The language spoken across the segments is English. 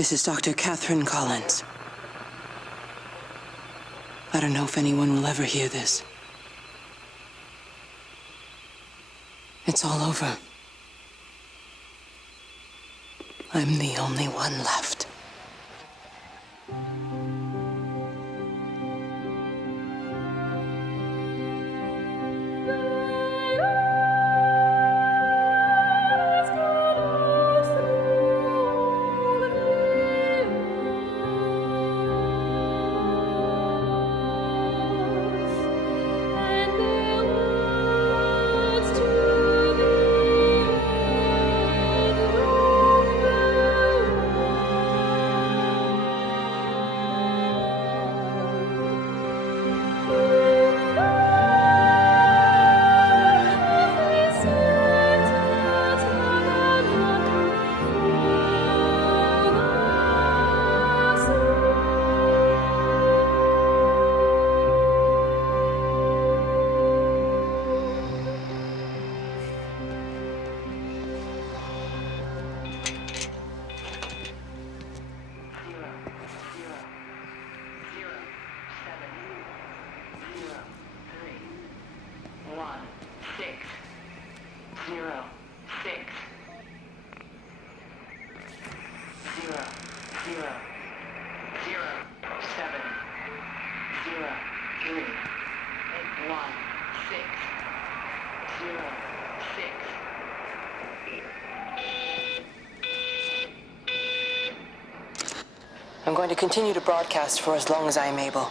This is Dr. Catherine Collins. I don't know if anyone will ever hear this. It's all over. I'm the only one left. I'm going to continue to broadcast for as long as I'm able.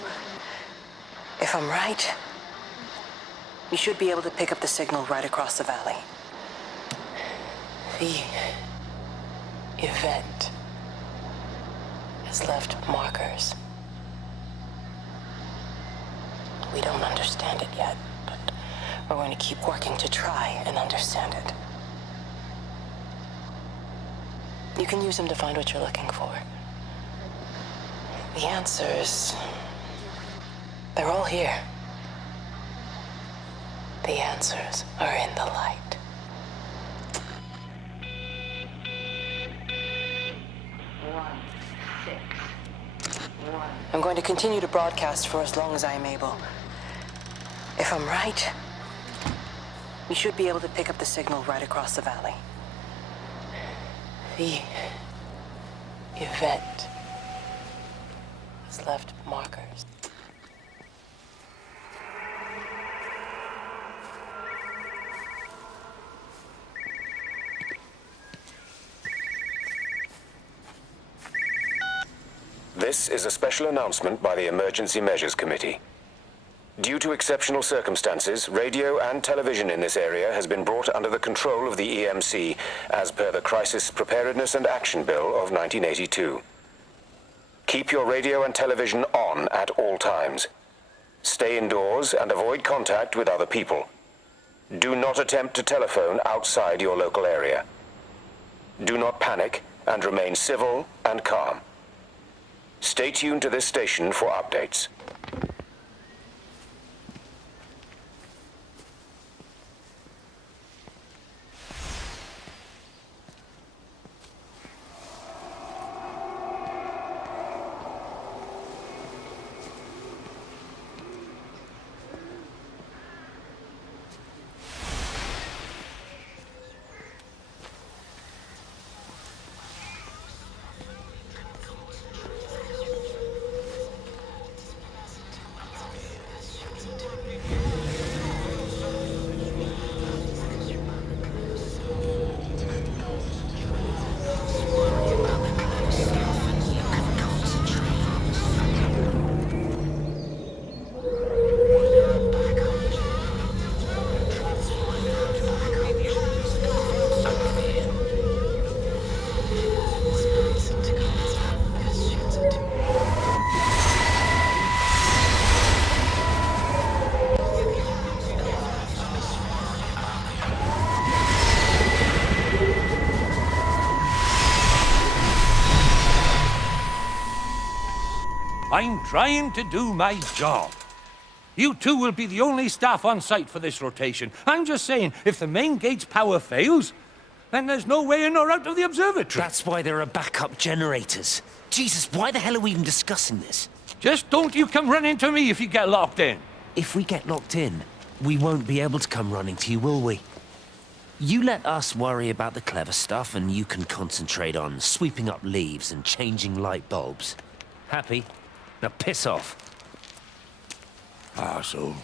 If I'm right, we should be able to pick up the signal right across the valley. The event has left markers. We don't understand it yet, but we're going to keep working to try and understand it. You can use them to find what you're looking for. The answers, they're all here. The answers are in the light. I'm going to continue to broadcast for as long as I'm able. If I'm right, we should be able to pick up the signal right across the valley. The event has left markers. This is a special announcement by the Emergency Measures Committee. Due to exceptional circumstances, radio and television in this area has been brought under the control of the EMC as per the Crisis Preparedness and Action Bill of 1982. Keep your radio and television on at all times. Stay indoors and avoid contact with other people. Do not attempt to telephone outside your local area. Do not panic and remain civil and calm. Stay tuned to this station for updates. I'm trying to do my job. You two will be the only staff on site for this rotation. I'm just saying, if the main gate's power fails, then there's no way in or out of the observatory. That's why there are backup generators. Jesus, why the hell are we even discussing this? Just don't you come running to me if you get locked in. If we get locked in, we won't be able to come running to you, will we? You let us worry about the clever stuff, and you can concentrate on sweeping up leaves and changing light bulbs. Happy? Now piss off. Arsehole.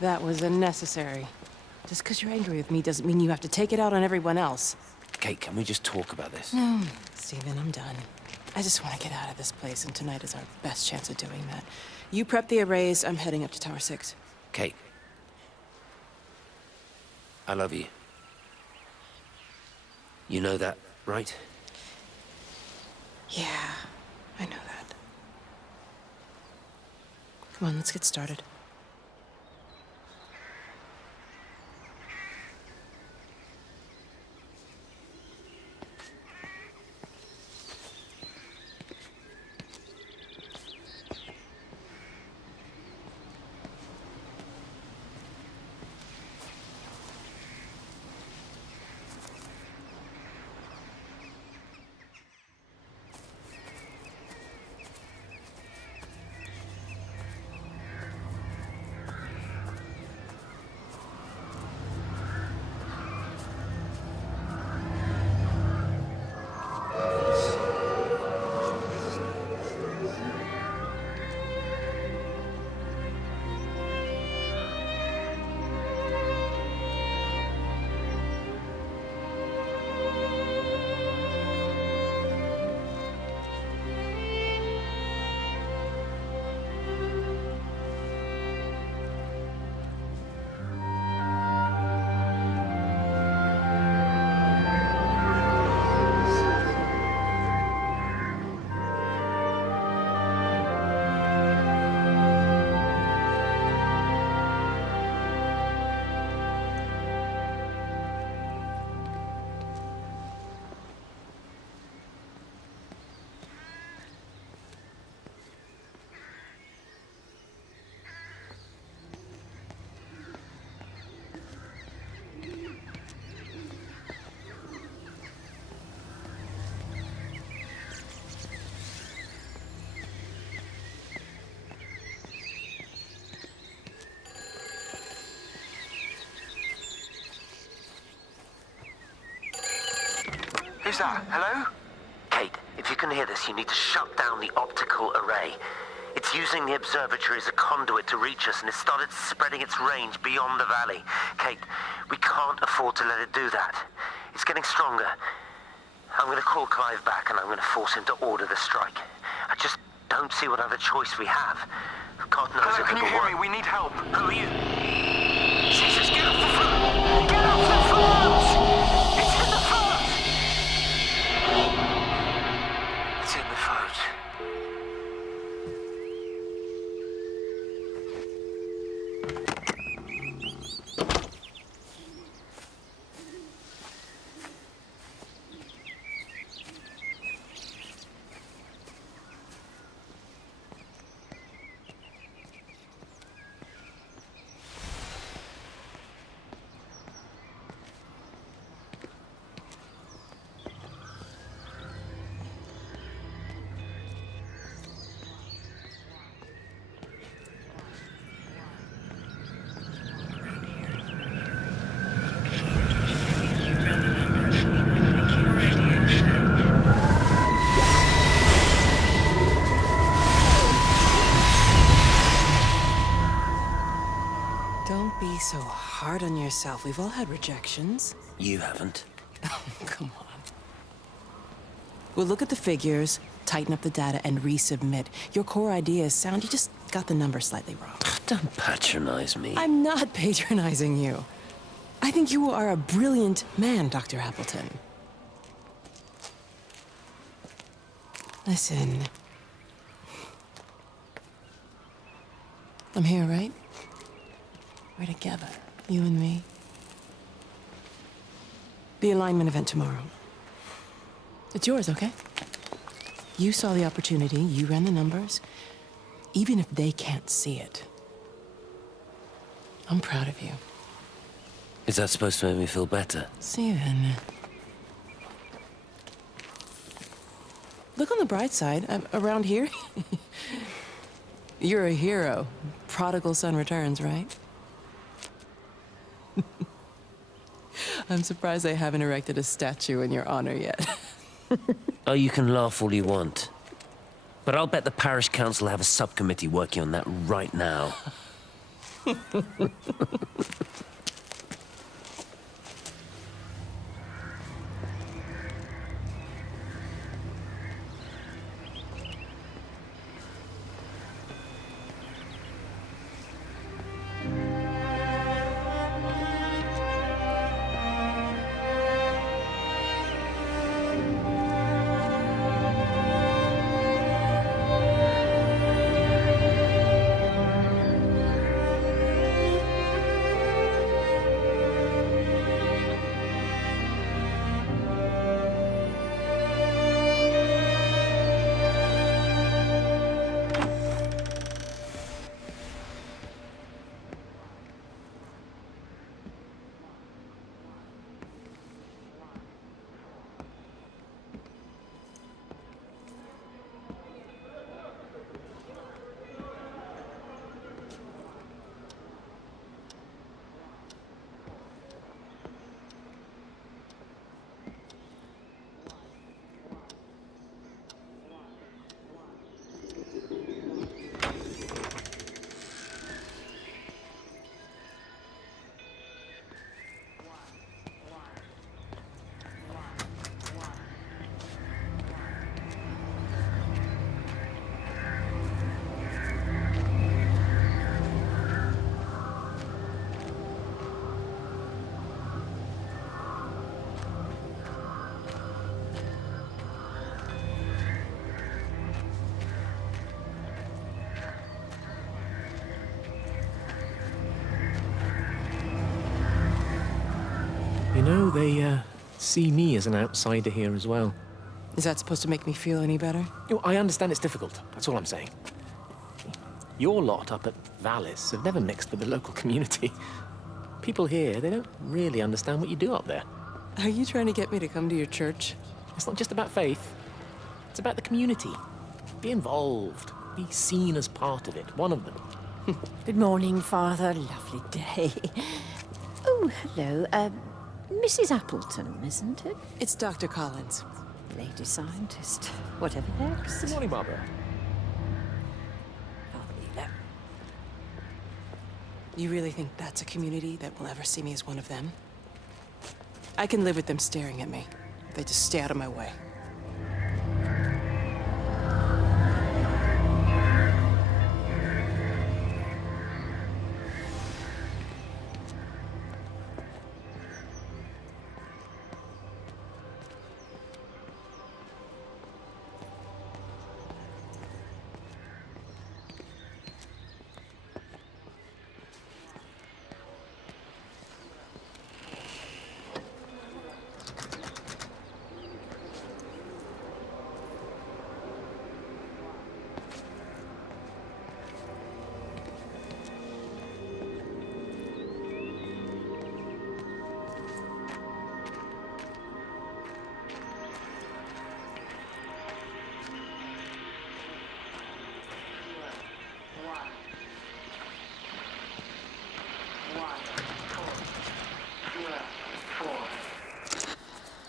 That was unnecessary. Just because you're angry with me doesn't mean you have to take it out on everyone else. Kate, can we just talk about this? No, Stephen, I'm done. I just want to get out of this place, and tonight is our best chance of doing that. You prep the arrays, I'm heading up to Tower 6. Kate. I love you. You know that, right? Yeah, I know that. Come on, let's get started. Who's that? Hello? Kate, if you can hear this, you need to shut down the optical array. It's using the observatory as a conduit to reach us, and it's started spreading its range beyond the valley. Kate, we can't afford to let it do that. It's getting stronger. I'm going to call Clive back, and I'm going to force him to order the strike. I just don't see what other choice we have. God knows Hello, if can you it'll hear work. me? We need help. Who are you? Jesus, get off the phone! Get off the phone! It's in the phone! It's in the phone. Don't be so hard on yourself. We've all had rejections. You haven't. Come on. We'll look at the figures, tighten up the data, and resubmit. Your core idea is sound, you just got the number slightly wrong. Don't patronize me. I'm not patronizing you. I think you are a brilliant man, Dr. Appleton. Listen. I'm here, right? We're together, you and me. The alignment event tomorrow. It's yours, okay? You saw the opportunity, you ran the numbers. Even if they can't see it, I'm proud of you. Is that supposed to make me feel better? Steven. Look on the bright side. Around here, you're a hero. Prodigal son returns, right? I'm surprised they haven't erected a statue in your honor yet. Oh, you can laugh all you want. But I'll bet the parish council have a subcommittee working on that right now. You know, they see me as an outsider here as well. Is that supposed to make me feel any better? You know, I understand it's difficult, that's all I'm saying. Your lot up at Vallis have never mixed with the local community. People here, they don't really understand what you do up there. Are you trying to get me to come to your church? It's not just about faith, it's about the community. Be involved, be seen as part of it, one of them. Good morning, Father. Lovely day. Oh, hello. Mrs. Appleton, isn't it? It's Dr. Collins. Lady scientist. Whatever next. Good morning, Barbara. Father Wheeler. You really think that's a community that will ever see me as one of them? I can live with them staring at me. They just stay out of my way.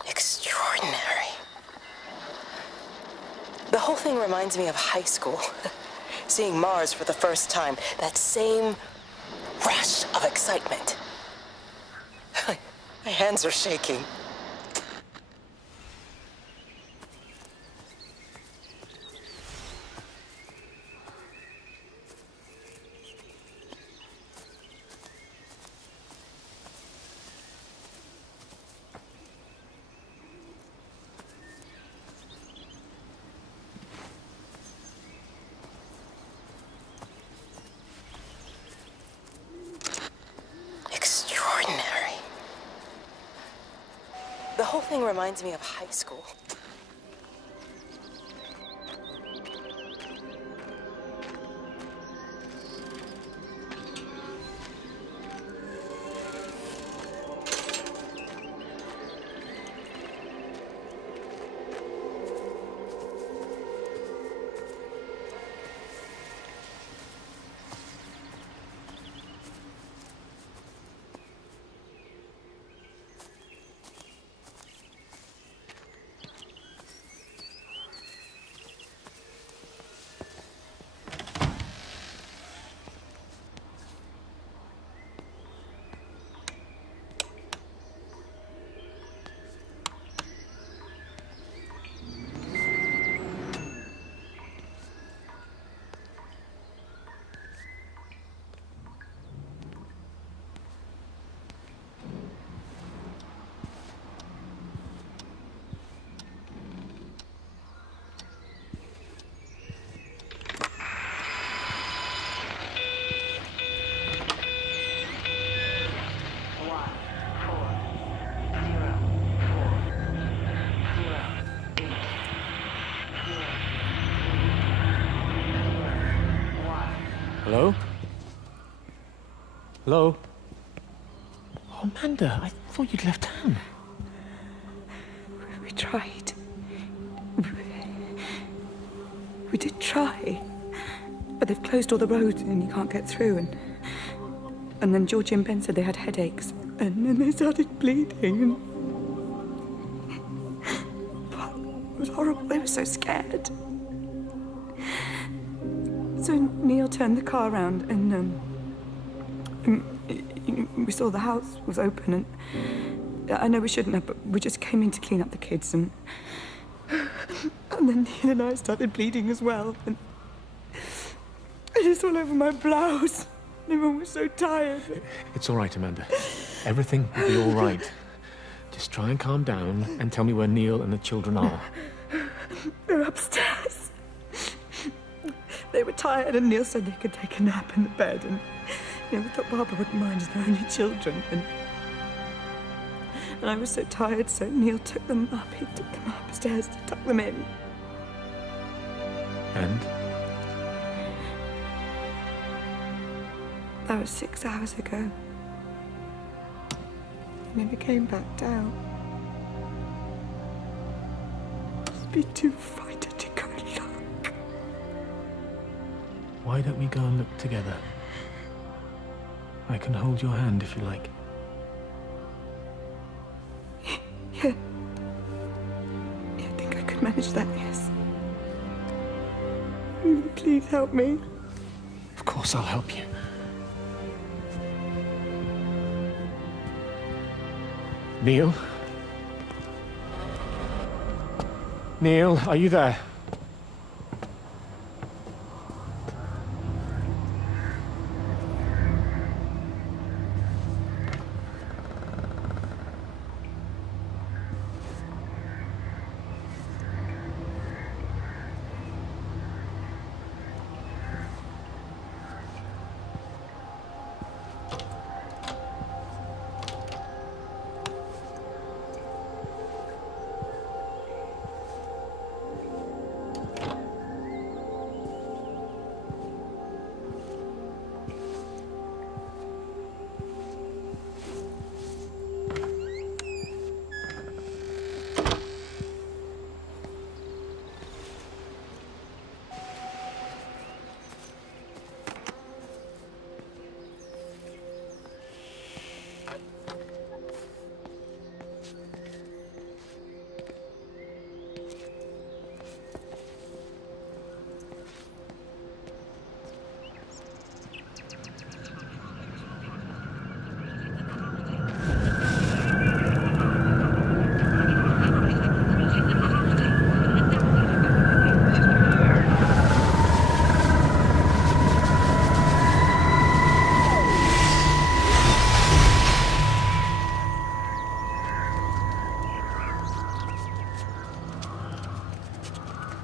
Extraordinary. The whole thing reminds me of high school. Seeing Mars for the first time. That same rush of excitement. My hands are shaking. The whole thing reminds me of high school. Hello? Hello? Oh, Amanda, I thought you'd left town. We tried. We did try. But they've closed all the roads and you can't get through. And then Georgie and Ben said they had headaches. And then they started bleeding. And it was horrible. They were so scared. So Neil turned the car around and we saw the house was open. And I know we shouldn't have, but we just came in to clean up the kids. And then Neil and I started bleeding as well. And it's all over my blouse. Everyone was so tired. It's all right, Amanda. Everything will be all right. Just try and calm down and tell me where Neil and the children are. They're upstairs. They were tired, and Neil said they could take a nap in the bed. And we thought Barbara wouldn't mind as they're only children. And I was so tired, so Neil took them up. He took them upstairs to tuck them in. And? That was 6 hours ago. He never came back down. Just be too frightened to go look. Why don't we go and look together? I can hold your hand if you like. Yeah. I think I could manage that, yes. Please help me. Of course I'll help you. Neil? Neil, are you there?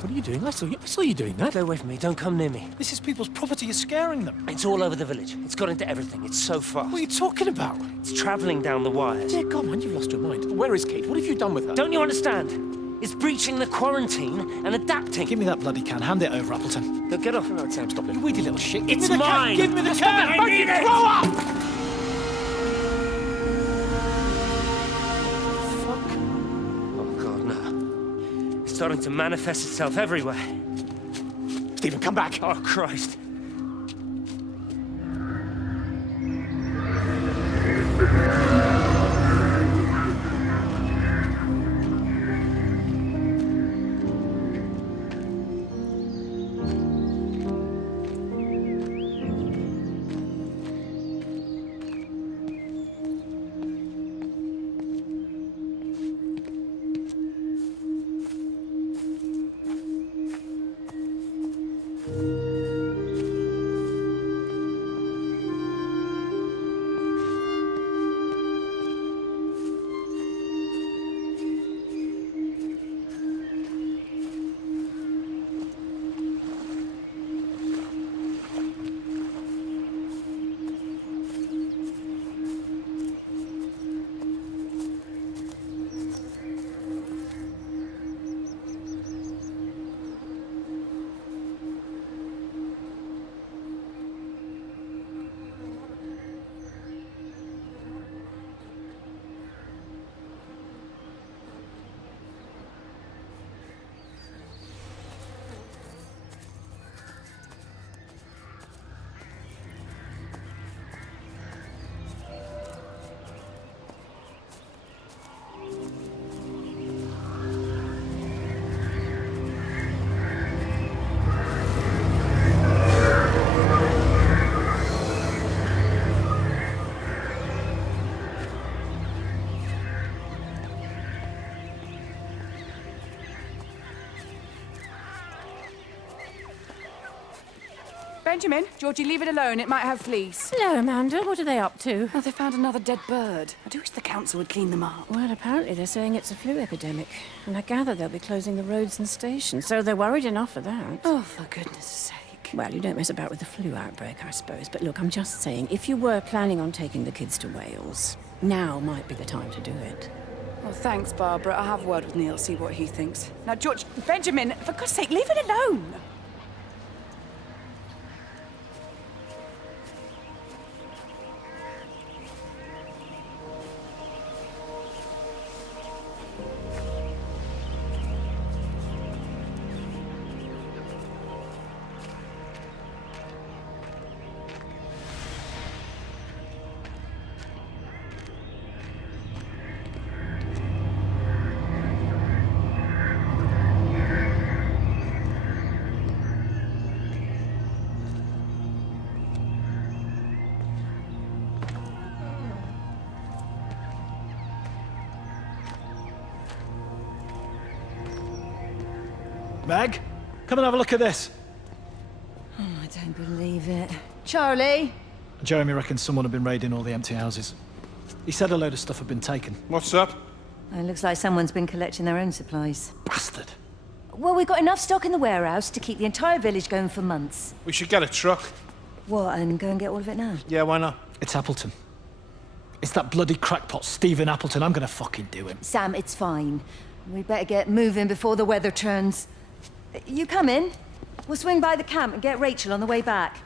What are you doing? I saw you doing that. Stay away from me. Don't come near me. This is people's property. You're scaring them. It's all over the village. It's got into everything. It's so fast. What are you talking about? It's traveling down the wires. Dear God, man, you've lost your mind. Where is Kate? What have you done with her? Don't you understand? It's breaching the quarantine and adapting. Give me that bloody can. Hand it over, Appleton. No, get off. No, Sam, stop it. You weedy little shit. Give It's me the mine. Can. Give me the Stop can. it. I need it. Grow up! Fuck. Oh, God, no. It's starting to manifest itself everywhere. Stephen, come back. Oh, Christ. Benjamin, Georgie, leave it alone. It might have fleas. Hello, Amanda. What are they up to? Oh, they found another dead bird. I do wish the council would clean them up. Well, apparently they're saying it's a flu epidemic. And I gather they'll be closing the roads and stations, so they're worried enough for that. Oh, for goodness sake. Well, you don't mess about with the flu outbreak, I suppose. But look, I'm just saying, if you were planning on taking the kids to Wales, now might be the time to do it. Oh, thanks, Barbara. I'll have a word with Neil, see what he thinks. Now, George, Benjamin, for God's sake, leave it alone. Meg, come and have a look at this. Oh, I don't believe it. Charlie? Jeremy reckons someone had been raiding all the empty houses. He said a load of stuff had been taken. What's up? It looks like someone's been collecting their own supplies. Bastard. Well, we've got enough stock in the warehouse to keep the entire village going for months. We should get a truck. What, and go and get all of it now? Yeah, why not? It's Appleton. It's that bloody crackpot Stephen Appleton. I'm gonna fucking do him. Sam, it's fine. We better get moving before the weather turns. You come in. We'll swing by the camp and get Rachel on the way back.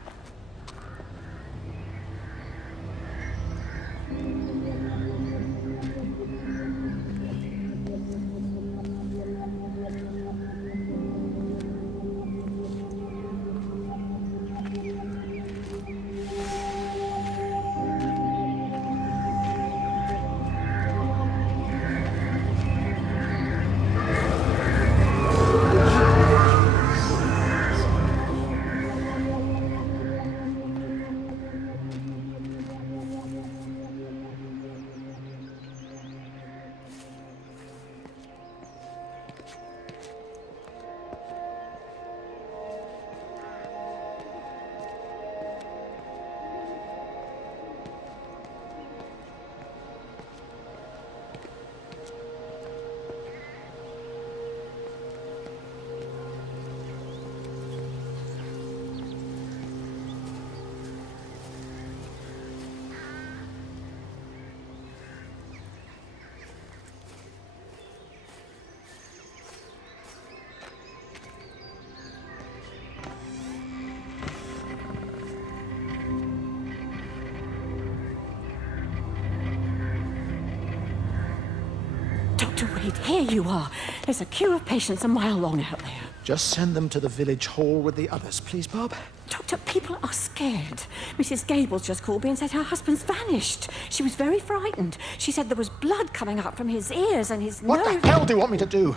Dr. Reed, here you are. There's a queue of patients a mile long out there. Just send them to the village hall with the others, please, Bob. Doctor, people are scared. Mrs. Gables just called me and said her husband's vanished. She was very frightened. She said there was blood coming up from his ears and his nose. What the hell do you want me to do?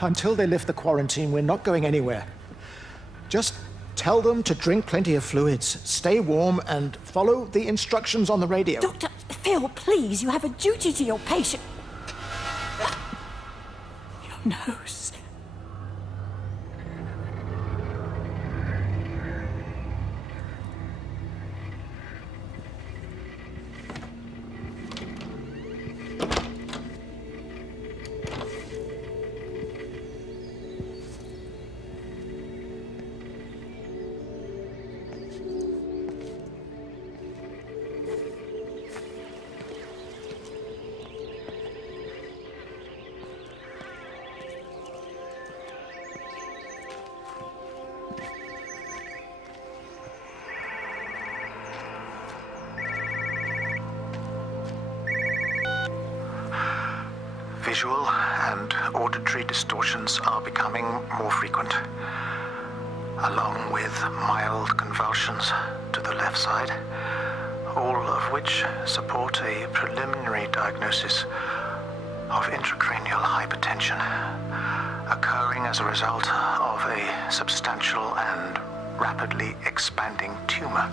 Until they lift the quarantine, we're not going anywhere. Just tell them to drink plenty of fluids, stay warm, and follow the instructions on the radio. Dr. Phil, please, you have a duty to your patient. Your nose. Visual and auditory distortions are becoming more frequent, along with mild convulsions to the left side, all of which support a preliminary diagnosis of intracranial hypertension, occurring as a result of a substantial and rapidly expanding tumor,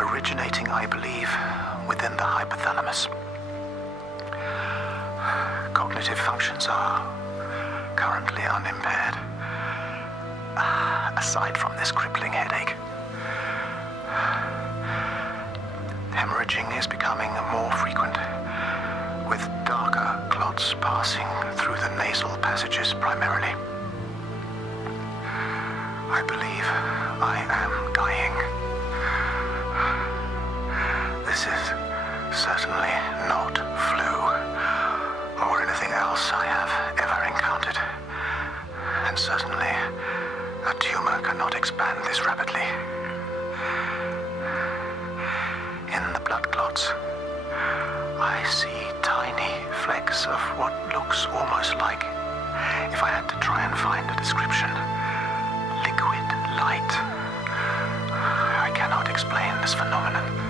originating, I believe, within the hypothalamus. Cognitive functions are currently unimpaired. aside from this crippling headache. Hemorrhaging is becoming more frequent, with darker clots passing through the nasal passages primarily. I believe I am dying. This is certainly not flu or anything else I have ever encountered. And certainly a tumor cannot expand this rapidly. In the blood clots, I see tiny flecks of what looks almost like, if I had to try and find a description, liquid light. I cannot explain this phenomenon.